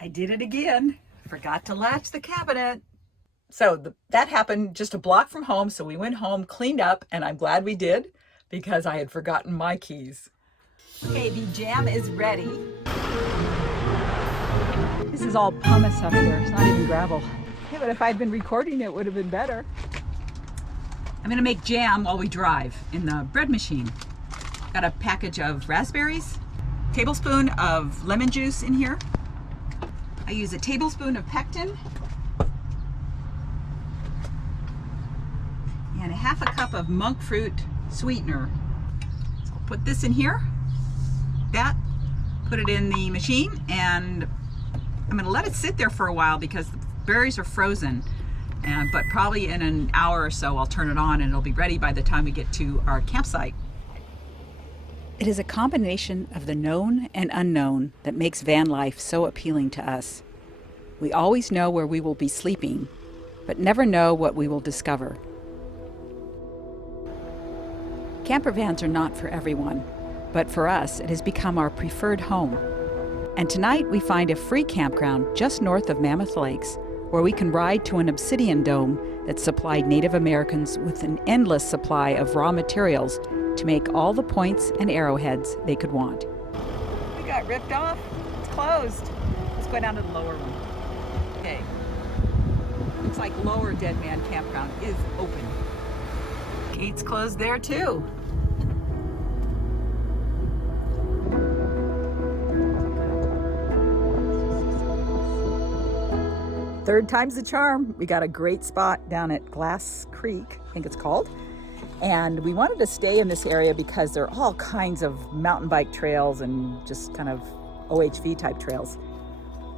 I did it again. Forgot to latch the cabinet. So that happened just a block from home. So we went home, cleaned up, and I'm glad we did because I had forgotten my keys. Okay, the jam is ready. This is all pumice up here. It's not even gravel. Yeah, but if I'd been recording, it would have been better. I'm gonna make jam while we drive in the bread machine. Got a package of raspberries, tablespoon of lemon juice in here. I use a tablespoon of pectin and a half a cup of monk fruit sweetener. So I'll put this in here, put it in the machine, and I'm gonna let it sit there for a while because the berries are frozen. But probably in an hour or so I'll turn it on and it'll be ready by the time we get to our campsite. It is a combination of the known and unknown that makes van life so appealing to us. We always know where we will be sleeping, but never know what we will discover. Campervans are not for everyone, but for us it has become our preferred home. And tonight we find a free campground just north of Mammoth Lakes where we can ride to an Obsidian Dome that supplied Native Americans with an endless supply of raw materials to make all the points and arrowheads they could want. We got ripped off. It's closed. Let's go down to the lower one. Okay. Looks like lower Dead Man Campground is open. Gates closed there too. Third time's the charm. We got a great spot down at Glass Creek, I think it's called. And we wanted to stay in this area because there are all kinds of mountain bike trails and just kind of OHV type trails.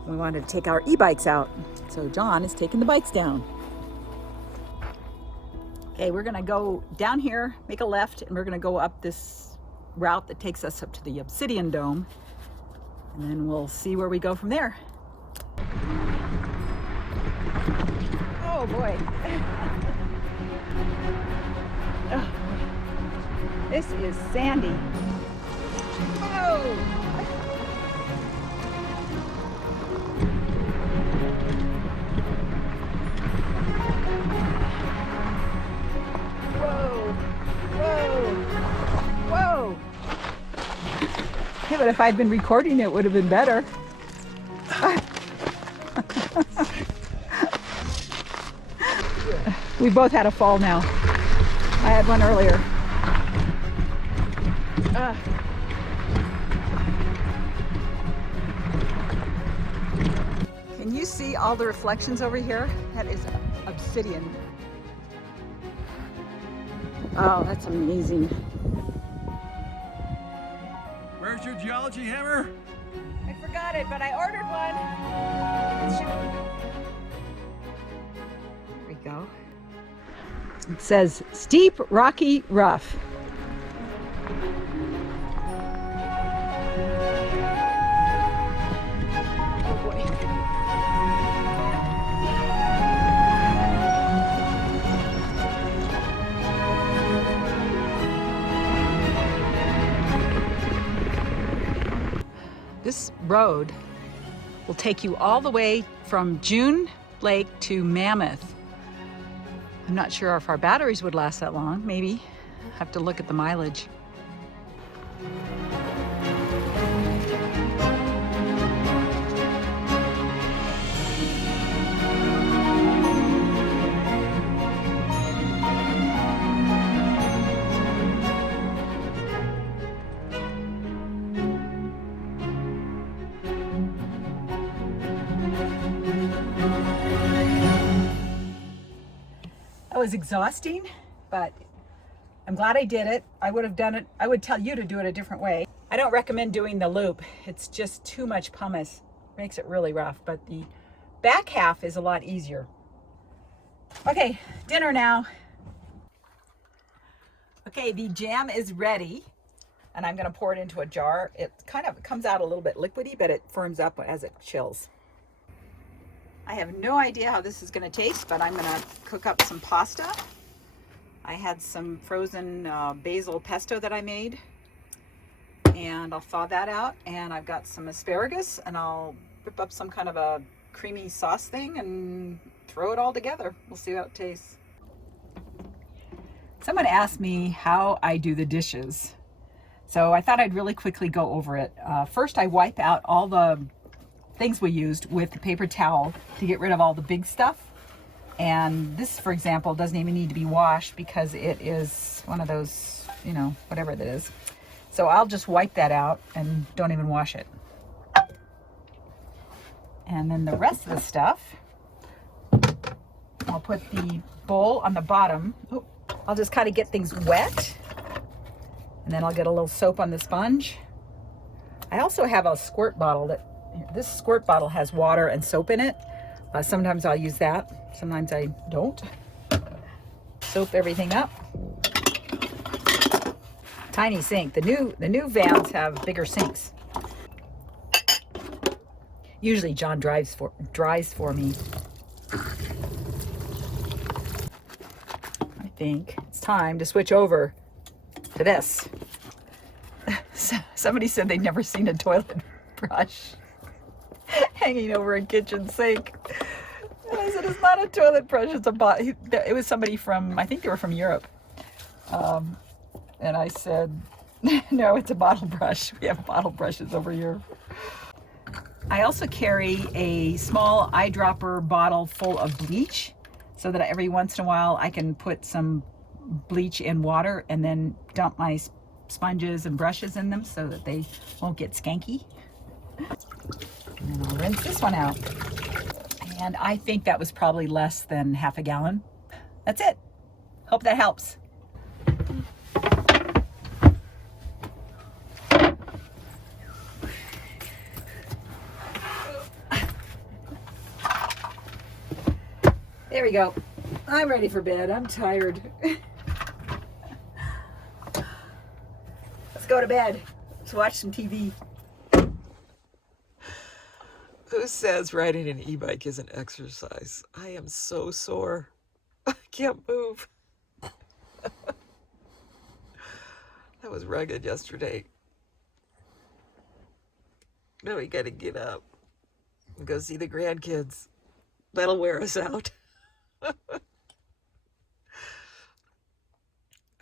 We wanted to take our e-bikes out. So John is taking the bikes down. Okay, we're gonna go down here, make a left, and we're gonna go up this route that takes us up to the Obsidian Dome. And then we'll see where we go from there. Oh boy. Oh, this is sandy. Whoa. Whoa. Whoa. Whoa. Yeah, but if I'd been recording, it would have been better. We both had a fall now. I had one earlier. Can you see all the reflections over here? That is obsidian. Oh, that's amazing. Where's your geology hammer? I forgot it, but I ordered one. There we go. It says steep, rocky, rough. Oh boy. This road will take you all the way from June Lake to Mammoth. I'm not sure if our batteries would last that long. Maybe. Have to look at the mileage. That was exhausting, but I'm glad I did it. I would have done it. I would tell you to do it a different way. I don't recommend doing the loop. It's just too much pumice. Makes it really rough, but the back half is a lot easier. Okay, dinner now. Okay, the jam is ready, and I'm gonna pour it into a jar. It kind of comes out a little bit liquidy, but it firms up as it chills. I have no idea how this is going to taste, but I'm going to cook up some pasta. I had some frozen basil pesto that I made. And I'll thaw that out, and I've got some asparagus, and I'll whip up some kind of a creamy sauce thing and throw it all together. We'll see how it tastes. Someone asked me how I do the dishes, so I thought I'd really quickly go over it. First, I wipe out all the things we used with the paper towel to get rid of all the big stuff. And this, for example, doesn't even need to be washed because it is one of those, you know, whatever it is. So I'll just wipe that out and don't even wash it. And then the rest of the stuff, I'll put the bowl on the bottom. Oh, I'll just kind of get things wet. And then I'll get a little soap on the sponge. I also have a squirt bottle this squirt bottle has water and soap in it. Sometimes I'll use that. Sometimes I don't. Soap everything up. Tiny sink. The new vans have bigger sinks. Usually John dries for me. I think it's time to switch over to this. Somebody said they'd never seen a toilet brush hanging over a kitchen sink. And I said, it's not a toilet brush, it's a bottle. It was somebody from, I think they were from Europe. And I said, no, it's a bottle brush. We have bottle brushes over here. I also carry a small eyedropper bottle full of bleach so that every once in a while I can put some bleach in water and then dump my sponges and brushes in them so that they won't get skanky. And then I'll rinse this one out. And I think that was probably less than half a gallon. That's it. Hope that helps. There we go. I'm ready for bed. I'm tired. Let's go to bed. Let's watch some TV. Who says riding an e-bike is an exercise? I am so sore. I can't move. That was rugged yesterday. Now we gotta get up and go see the grandkids. That'll wear us out.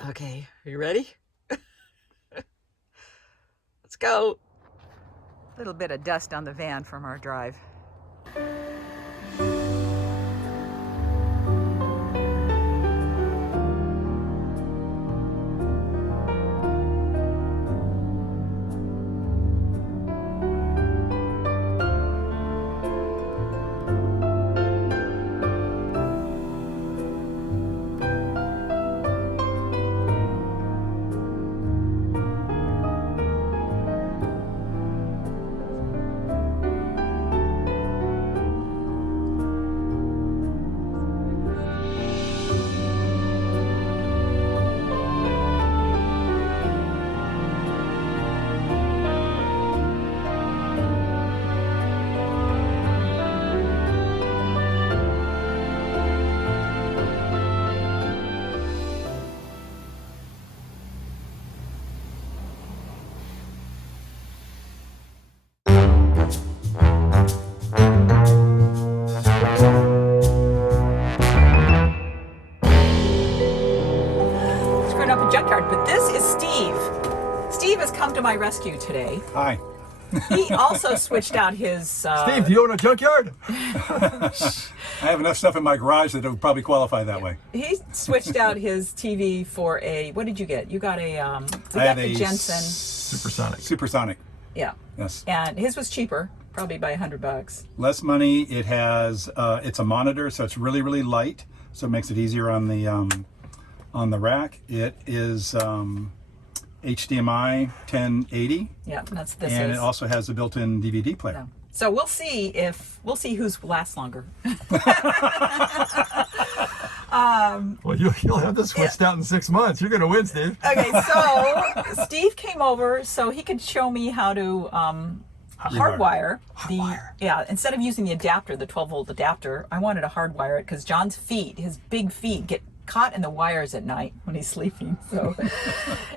Okay, are you ready? Let's go. A little bit of dust on the van from our drive. But this is Steve. Steve has come to my rescue today. Hi. He also switched out his... Steve, do you own a junkyard? I have enough stuff in my garage that it would probably qualify that way. He switched out his TV for a... What did you get? You got a... I got the a Jensen. Supersonic. Yeah. Yes. And his was cheaper, probably by $100. Less money. It has... it's a monitor, so it's really, really light. So it makes it easier on the rack. It is HDMI 1080. Yeah, that's this. And it also has a built-in DVD player. Yeah. So we'll see who's lasts longer. Well, you'll have this switched out in 6 months. You're going to win, Steve. Okay, so Steve came over so he could show me how to hardwire yeah, instead of using the adapter, the 12-volt adapter. I wanted to hardwire it because John's feet, his big feet, get caught in the wires at night when he's sleeping. So,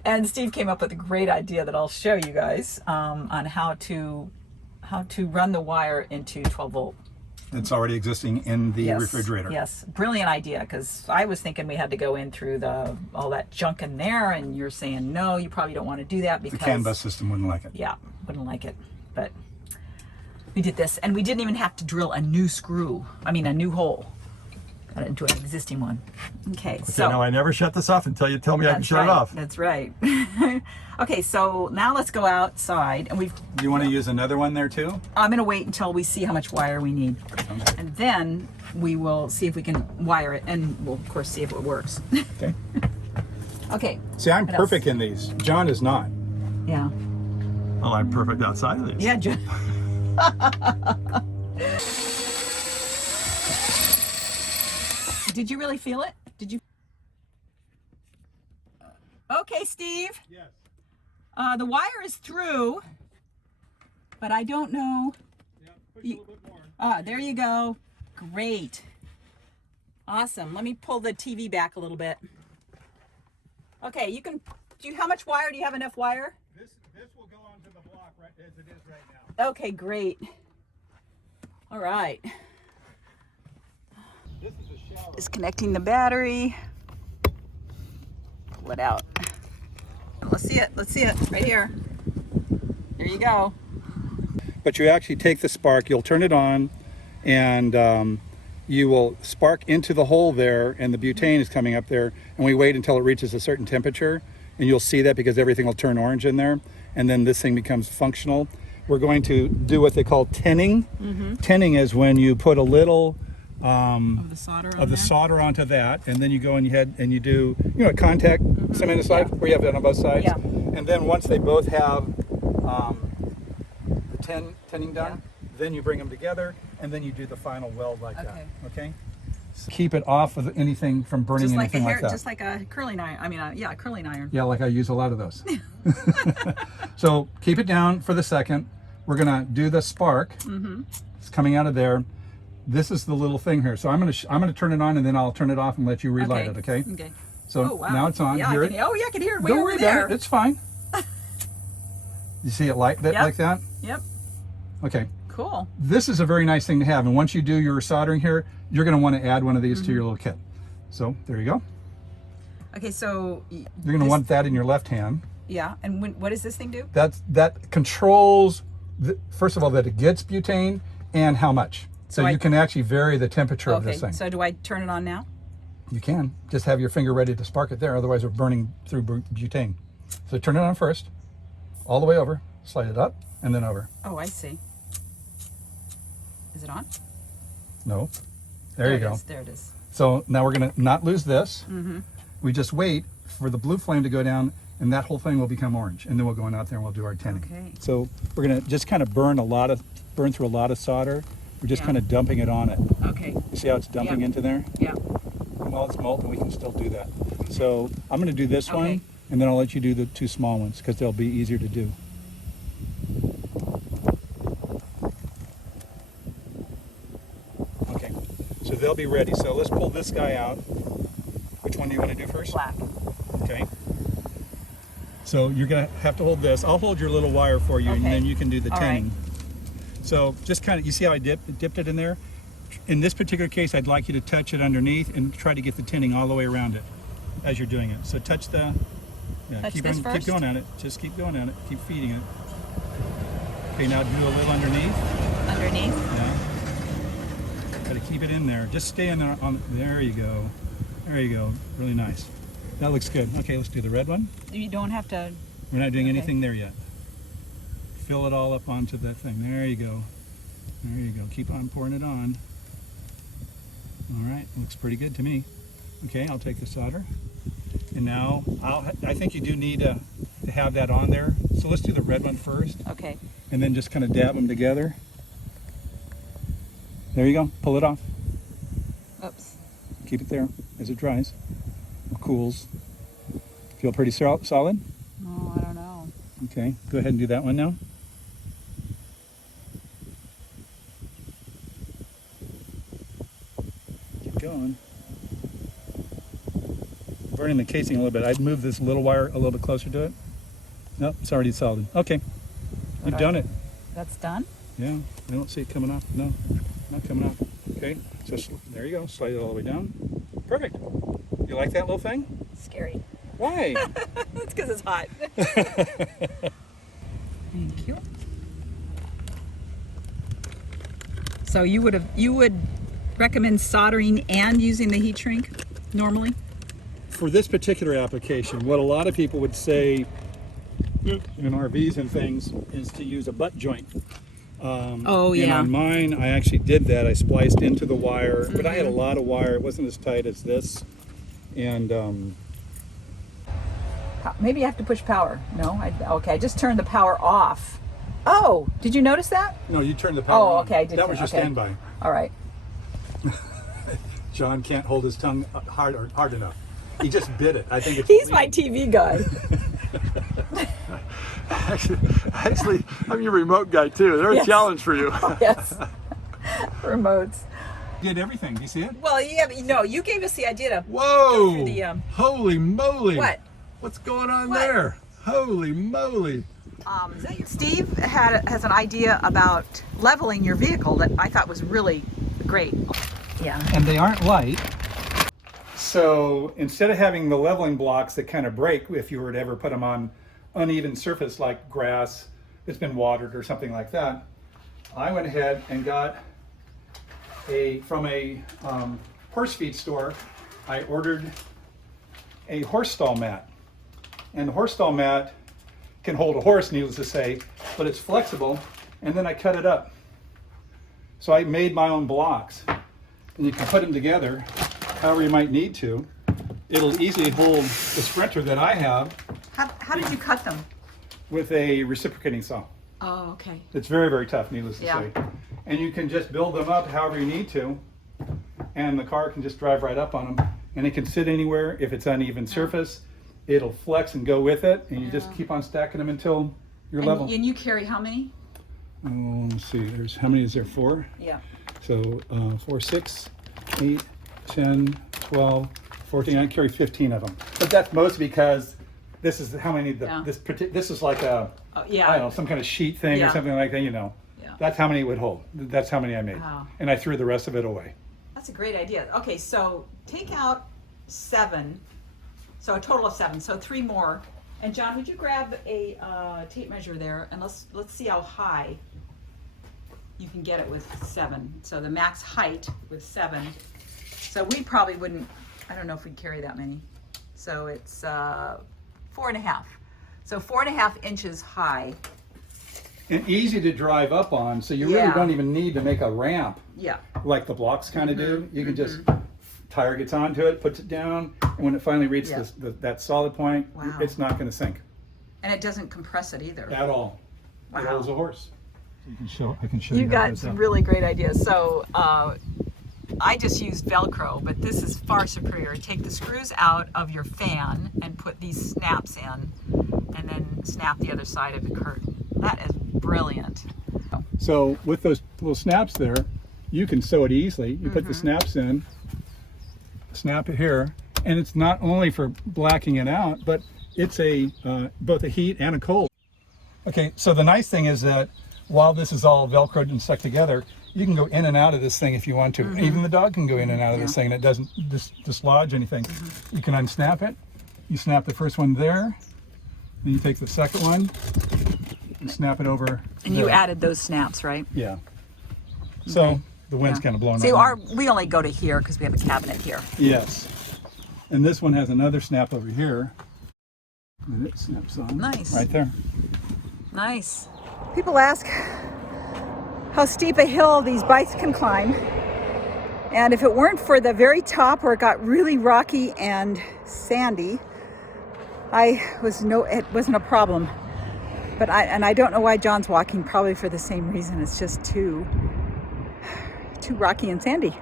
and Steve came up with a great idea that I'll show you guys on how to run the wire into 12 volt. It's already existing in the refrigerator. Yes, brilliant idea, because I was thinking we had to go in through all that junk in there, and you're saying no, you probably don't want to do that because the CAN bus system wouldn't like it. Yeah, wouldn't like it. But we did this, and we didn't even have to drill a new a new hole into an existing one. Okay, so now I never shut this off until you tell me I can shut it off. That's right. Okay, so now let's go outside, and Do you want to use another one there too? I'm going to wait until we see how much wire we need, and then we will see if we can wire it, and we'll of course see if it works. Okay. Okay. See, I'm perfect in these. John is not. Yeah. Well, I'm perfect outside of these. Yeah, John. Did you really feel it? Did you? Okay, Steve. Yes. The wire is through, but I don't know. Yeah, push a little bit more. There you go. Great. Awesome. Let me pull the TV back a little bit. Okay, you can. How much wire? Do you have enough wire? This will go onto the block right as it is right now. Okay, great. All right. This is a shower. Disconnecting the battery. Pull it out. Let's see it. Let's see it right here. There you go. But you actually take the spark, you'll turn it on, and you will spark into the hole there, and the butane is coming up there, and we wait until it reaches a certain temperature, and you'll see that because everything will turn orange in there, and then this thing becomes functional. We're going to do what they call tinning. Tinning is when you put a little Of the solder onto that, and then you go and you do, a contact cement is like, where you have it on both sides. Yeah. And then once they both have the tinning done, then you bring them together, and then you do the final weld like that. Okay. So keep it off of anything from burning, Just like anything like that. just like a curling iron. I mean, a curling iron. Yeah, like I use a lot of those. So keep it down for the second. We're gonna do the spark. It's coming out of there. This is the little thing here. So I'm gonna turn it on, and then I'll turn it off and let you relight it. Okay. Okay. So now it's on. Yeah, Hear I it? can hear it way Don't over worry there. about it. It's fine. You see it like that? Yep. Like that? Yep. Okay. Cool. This is a very nice thing to have, and once you do your soldering here, you're going to want to add one of these to your little kit. So there you go. Okay, so You're going to want that in your left hand. Yeah, and what does this thing do? That controls, first of all, that it gets butane and how much. So you can actually vary the temperature of this thing. So do I turn it on now? You can. Just have your finger ready to spark it there, otherwise we're burning through butane. So turn it on first, all the way over, slide it up, and then over. Oh, I see. Is it on? No. There you go. There it is. So now we're going to not lose this. We just wait for the blue flame to go down, and that whole thing will become orange, and then we'll go out there and we'll do our tinning. Okay. So we're going to just kind of burn through a lot of solder. We're just kind of dumping it on it. Okay. You see how it's dumping into there? Yeah. And while it's molten, we can still do that. So I'm going to do this Okay. one, and then I'll let you do the two small ones because they'll be easier to do. Okay, so they'll be ready. So let's pull this guy out. Which one do you want to do first? Black. Okay. So you're going to have to hold this. I'll hold your little wire for you, and then you can do the All tinning. right. So just kind of, you see how I dipped it in there? In this particular case, I'd like you to touch it underneath and try to get the tinning all the way around it as you're doing it. So touch the, Touch keep this keep first? going at it. Just keep going at it. Keep feeding it. Okay, now do a little underneath. Underneath? Yeah. Got to keep it in there. Just stay in there. There you go. There you go. Really nice. That looks good. Okay, let's do the red one. You don't have to. We're not doing anything there yet. Fill it all up onto that thing. There you go. There you go. Keep on pouring it on. All right, looks pretty good to me. Okay, I'll take the solder. And now, I think you do need to have that on there. So let's do the red one first, Okay. and then just kind of dab them together. There you go. Pull it off. Oops. Keep it there as it dries. Or cools. Feel pretty solid? Oh, I don't know. Okay, go ahead and do that one now. Keep going. burning the casing a little bit. I'd move this little wire a little bit closer to it. Nope, it's already soldered. Okay, you've done it. That's done? Yeah, I don't see it coming off. No, not coming off. Okay, so there you go. Slide it all the way down. Perfect. You like that little thing? Scary. Why? It's because it's hot. Thank you. So you would recommend soldering and using the heat shrink normally? For this particular application, what a lot of people would say in RVs and things is to use a butt joint. And on mine, I actually did that. I spliced into the wire, but I had a lot of wire. It wasn't as tight as this. And maybe I have to push power. No, okay. I just turned the power off. Oh, did you notice that? no, you turned the power on. Oh, okay. I did. That was your standby. All right. John can't hold his tongue hard enough. He just bit it. I think it's. He's my TV guy. Actually, I'm your remote guy too. They're a challenge for you. Oh, yes. Remotes. Did everything. Do you see it? Well, you gave us the idea to Whoa! go through the, Holy moly! What? What's going on What? there? Holy moly! Is that Steve has an idea about leveling your vehicle that I thought was really great. Yeah. And they aren't light. So instead of having the leveling blocks that kind of break if you were to ever put them on uneven surface like grass that's been watered or something like that, I went ahead and got from a horse feed store. I ordered a horse stall mat, and the horse stall mat can hold a horse, needless to say, but it's flexible, and then I cut it up. So I made my own blocks, and you can put them together however you might need to. It'll easily hold the Sprinter that I have. How did you cut them? With a reciprocating saw. Oh, okay. It's very, very tough, needless to say. And you can just build them up however you need to, and the car can just drive right up on them, and it can sit anywhere. If it's uneven surface, it'll flex and go with it, and you just keep on stacking them until you're level. And you carry how many? Oh, let's see, how many is there? 4? Yeah. So 4, 6, 8, 10, 12, 14, I carry 15 of them. But that's mostly because this is how many, this is like a, I don't know, some kind of sheet thing or something like that, Yeah. That's how many it would hold. That's how many I made. Wow. And I threw the rest of it away. That's a great idea. Okay, so take out 7, so a total of 7, so 3 more. And John, would you grab a tape measure there, and let's see how high you can get it with 7. So the max height with 7. So we probably wouldn't, I don't know if we'd carry that many. So it's 4.5. So 4.5 inches high. And easy to drive up on, so you really don't even need to make a ramp. Yeah. Like the blocks kind of do. You can just, tire gets onto it, puts it down, and when it finally reaches that solid point, it's not going to sink. And it doesn't compress it either. At all. Wow. It holds a horse. I can show you. You got some really great ideas. So I just used Velcro, but this is far superior. Take the screws out of your fan and put these snaps in, and then snap the other side of the curtain. That is brilliant. So with those little snaps there, you can sew it easily. You put the snaps in, snap it here, and it's not only for blacking it out, but it's both a heat and a cold. Okay, so the nice thing is that while this is all Velcroed and stuck together, you can go in and out of this thing if you want to. Even the dog can go in and out of this thing, and it doesn't dislodge anything. You can unsnap it. You snap the first one there, then you take the second one and snap it over. And you added those snaps, right? Yeah. So the wind's kind of blowing. See, we only go to here because we have a cabinet here. Yes. And this one has another snap over here. And it snaps on. Nice. Right there. Nice. People ask how steep a hill these bikes can climb. And if it weren't for the very top where it got really rocky and sandy, it wasn't a problem. But I don't know why John's walking, probably for the same reason. It's just too rocky and sandy.